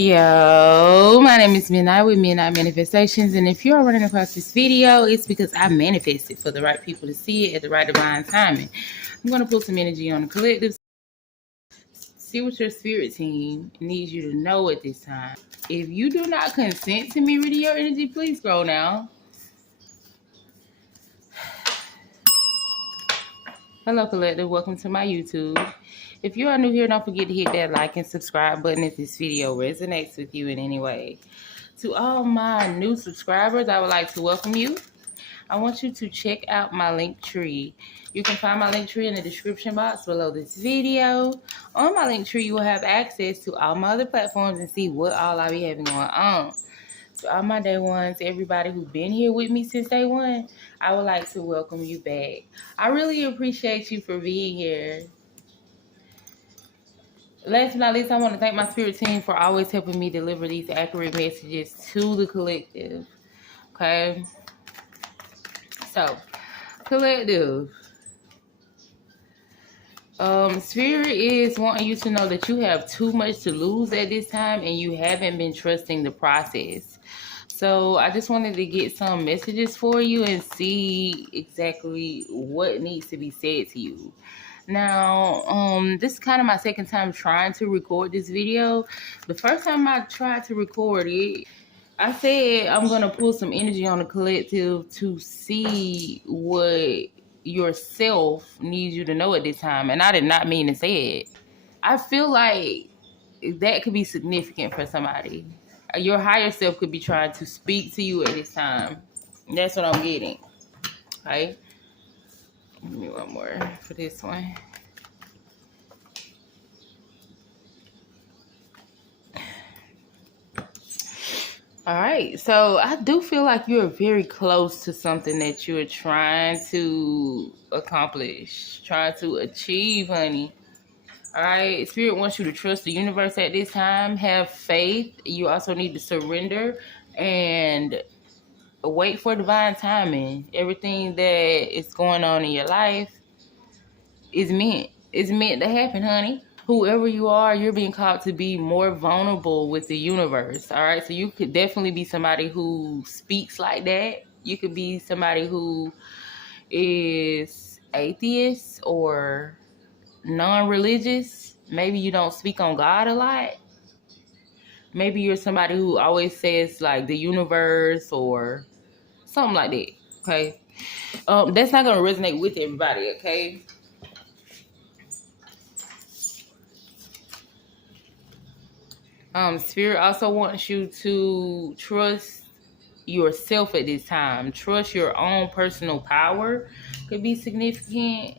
Yo, my name is Midnight with Midnight Manifestations, and if you're running across this video, it's because I manifested for the right people to see it at the right divine timing. I'm going to put some energy on the collective, see what your spirit team needs you to know at this time. If you do not consent to me reading your energy, please scroll now. Hello, collective. Welcome to my YouTube. If you are new here, don't forget to hit that like and subscribe button if this video resonates with you in any way. To all my new subscribers, I would like to welcome you. I want you to check out my link tree. You can find my link tree in the description box below this video. On my link tree, you will have access to all my other platforms and see what all I be having going on. To all my day ones, everybody who's been here with me since day one, I would like to welcome you back. I really appreciate you for being here. Last but not least, I want to thank my spirit team for always helping me deliver these accurate messages to the collective. Okay? So, collective. Spirit is wanting you to know that you have too much to lose at this time and you haven't been trusting the process. So, I just wanted to get some messages for you and see exactly what needs to be said to you. Now, this is kind of my second time trying to record this video. The first time I tried to record it, I said I'm going to pull some energy on the collective to see what yourself needs you to know at this time. And I did not mean to say it. I feel like that could be significant for somebody. Your higher self could be trying to speak to you at this time. That's what I'm getting. Okay? Give me one more for this one. All right, so I do feel like you're very close to something that you're trying to accomplish, trying to achieve, honey. All right, Spirit wants you to trust the universe at this time. Have faith. You also need to surrender and wait for divine timing. Everything that is going on in your life is meant. It's meant to happen, honey. Whoever you are, you're being called to be more vulnerable with the universe. All right. So you could definitely be somebody who speaks like that. You could be somebody who is atheist or non-religious. Maybe you don't speak on God a lot. Maybe you're somebody who always says like the universe or something like that. Okay. That's not going to resonate with everybody. Okay. Spirit also wants you to trust yourself at this time. Trust your own personal power. Could be significant.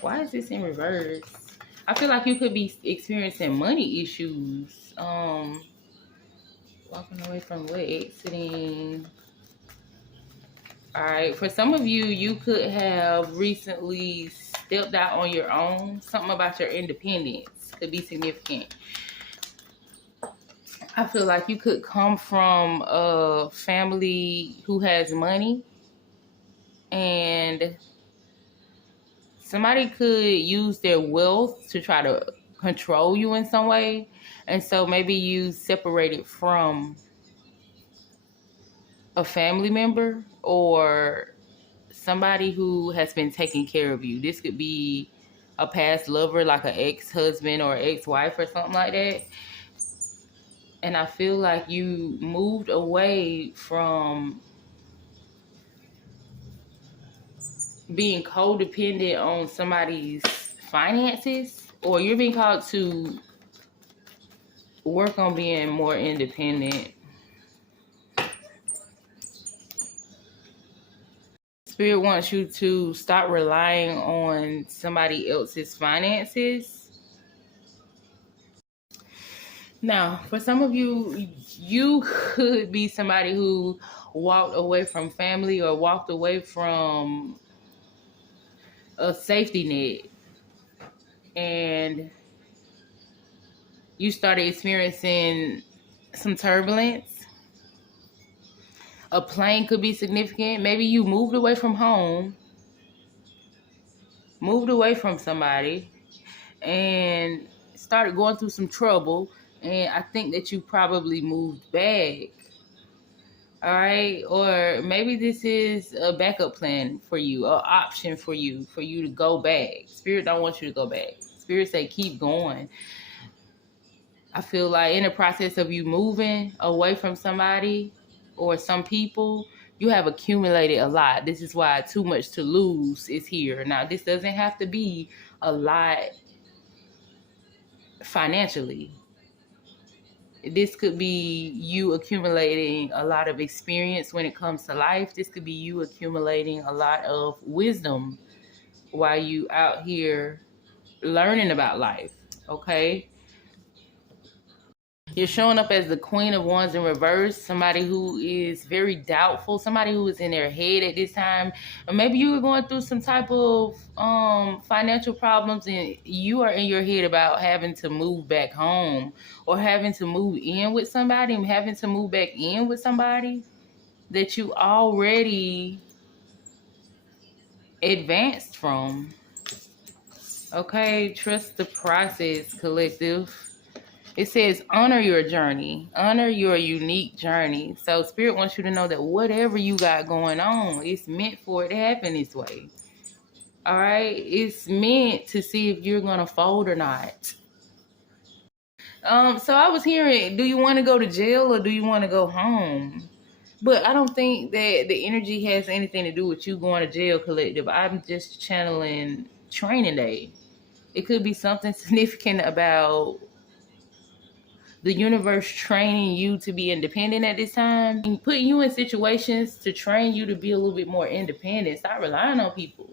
Why is this in reverse? I feel like you could be experiencing money issues. Walking away from what? Exiting. All right. For some of you, you could have recently stepped out on your own. Something about your independence could be significant. I feel like you could come from a family who has money and somebody could use their wealth to try to control you in some way. And so maybe you separated from a family member or somebody who has been taking care of you. This could be a past lover, like an ex-husband or ex-wife or something like that. And I feel like you moved away from being codependent on somebody's finances, or you're being called to work on being more independent. Spirit wants you to stop relying on somebody else's finances. Now, for some of you, you could be somebody who walked away from family or walked away from a safety net, and you started experiencing some turbulence. A plane could be significant. Maybe you moved away from home, moved away from somebody, and started going through some trouble. And I think that you probably moved back. All right. Or maybe this is a backup plan for you, an option for you to go back. Spirit don't want you to go back. Spirit say keep going. I feel like in the process of you moving away from somebody or some people, you have accumulated a lot. This is why too much to lose is here. Now, this doesn't have to be a lot financially. This could be you accumulating a lot of experience when it comes to life. This could be you accumulating a lot of wisdom while you out here learning about life. Okay. You're showing up as the Queen of Wands in reverse, somebody who is very doubtful, somebody who is in their head at this time. Or maybe you were going through some type of financial problems and you are in your head about having to move back home or having to move in with somebody and having to move back in with somebody that you already advanced from. Okay, trust the process, collective. It says honor your journey, honor your unique journey. So Spirit wants you to know that whatever you got going on, it's meant for it to happen this way. All right, it's meant to see if you're gonna fold or not. So I was hearing, do you want to go to jail or do you want to go home? But I don't think that the energy has anything to do with you going to jail, collective. I'm just channeling training day. It could be something significant about the universe training you to be independent at this time and putting you in situations to train you to be a little bit more independent. Stop relying on people.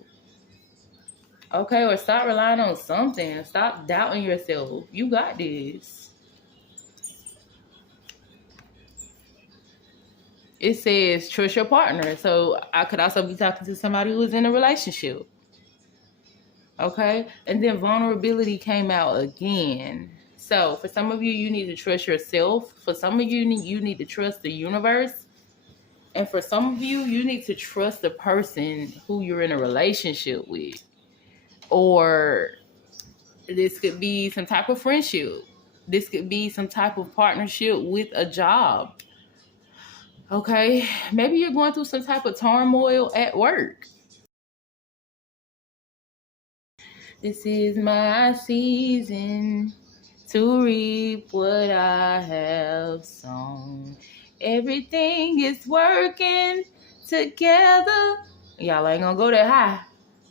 Okay, or stop relying on something. Stop doubting yourself. You got this. It says trust your partner. So I could also be talking to somebody who is in a relationship. Okay, and then vulnerability came out again. So for some of you, you need to trust yourself. For some of you, you need to trust the universe. And for some of you, you need to trust the person who you're in a relationship with. Or this could be some type of friendship. This could be some type of partnership with a job. Okay, maybe you're going through some type of turmoil at work. This is my season to reap what I have sown. Everything is working together. Y'all ain't gonna go that high,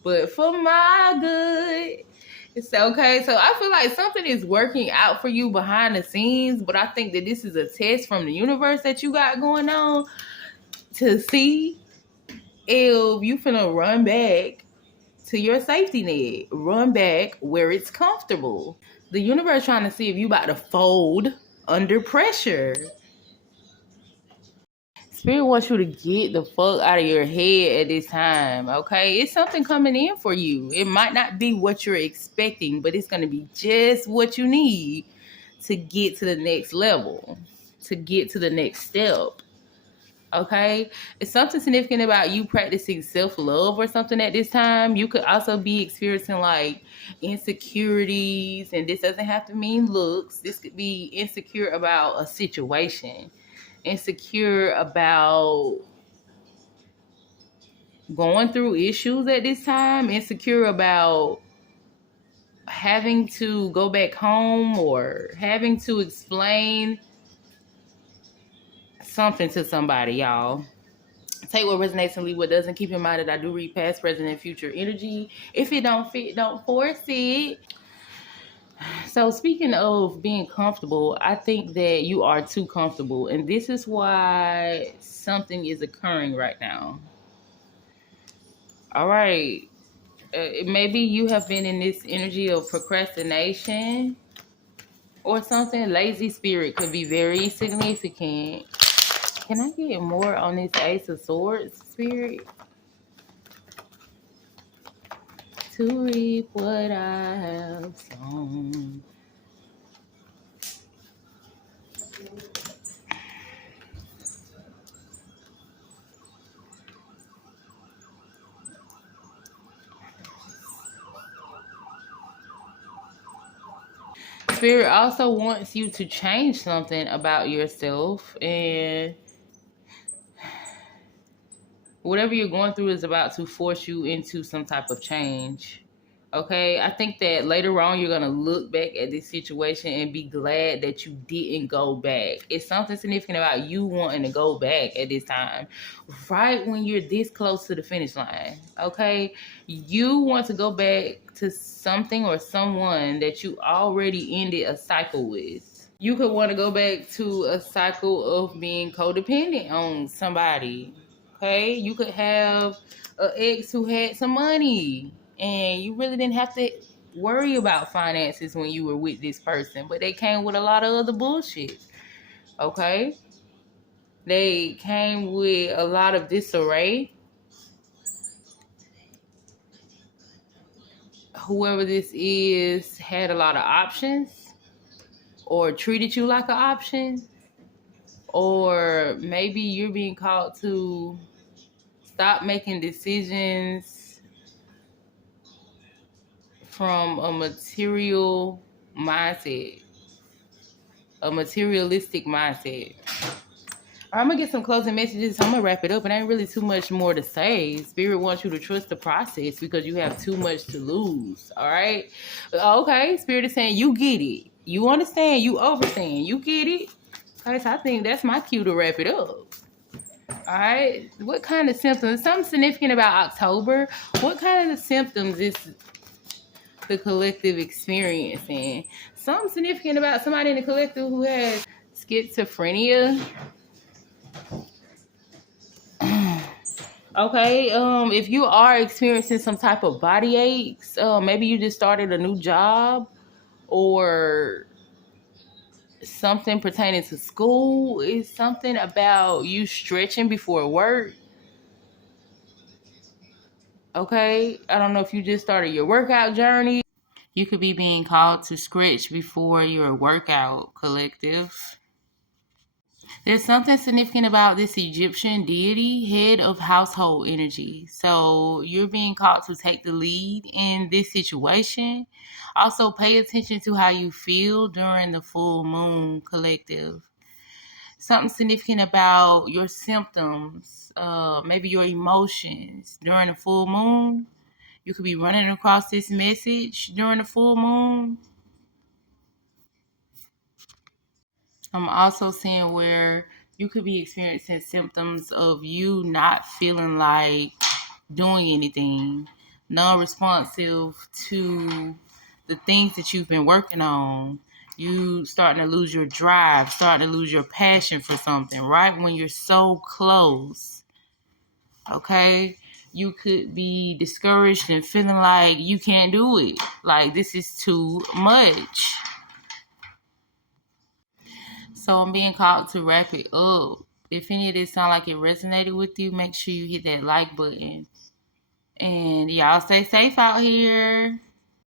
but for my good. It's okay. So I feel like something is working out for you behind the scenes, but I think that this is a test from the universe that you got going on to see if you finna run back to your safety net. Run back where it's comfortable. The universe trying to see if you about to fold under pressure. Spirit wants you to get the fuck out of your head at this time, okay? It's something coming in for you. It might not be what you're expecting, but it's going to be just what you need to get to the next level, to get to the next step, okay? It's something significant about you practicing self-love or something at this time. You could also be experiencing like insecurities, and this doesn't have to mean looks. This could be insecure about a situation, insecure about going through issues at this time, insecure about having to go back home or having to explain something to somebody, y'all. Take what resonates and leave what doesn't. Keep in mind that I do read past, present, and future energy. If it don't fit, don't force it. So speaking of being comfortable, I think that you are too comfortable. And this is why something is occurring right now. All right. Maybe you have been in this energy of procrastination or something. Lazy spirit could be very significant. Can I get more on this Ace of Swords spirit? To reap what I have sown. Spirit also wants you to change something about yourself, and whatever you're going through is about to force you into some type of change. Okay, I think that later on you're gonna look back at this situation and be glad that you didn't go back. It's something significant about you wanting to go back at this time, right when you're this close to the finish line. Okay, you want to go back to something or someone that you already ended a cycle with. You could want to go back to a cycle of being codependent on somebody. Okay, you could have an ex who had some money and you really didn't have to worry about finances when you were with this person, but they came with a lot of other bullshit. Okay, they came with a lot of disarray. Whoever this is had a lot of options, or treated you like an option, or maybe you're being called to stop making decisions from a material mindset, a materialistic mindset. I'm gonna get some closing messages. I'm gonna wrap it up. It ain't really too much more to say. Spirit wants you to trust the process because you have too much to lose. All right. Okay. Spirit is saying you get it. You understand. You understand. You get it. Okay. So I think that's my cue to wrap it up. All right. What kind of symptoms? Something significant about October. What kind of symptoms is the collective experiencing? Something significant about somebody in the collective who has schizophrenia. Okay, if you are experiencing some type of body aches, maybe you just started a new job or something pertaining to school, is something about you stretching before work. Okay, I don't know if you just started your workout journey. You could be being called to stretch before your workout, collective. There's something significant about this Egyptian deity, head of household energy. So you're being called to take the lead in this situation. Also, pay attention to how you feel during the full moon, collective. Something significant about your symptoms, maybe your emotions during the full moon. You could be running across this message during the full moon. I'm also seeing where you could be experiencing symptoms of you not feeling like doing anything, non-responsive to the things that you've been working on. You starting to lose your drive, starting to lose your passion for something, right when you're so close. Okay? You could be discouraged and feeling like you can't do it. Like this is too much. So I'm being called to wrap it up. If any of this sound like it resonated with you, make sure you hit that like button. And y'all stay safe out here.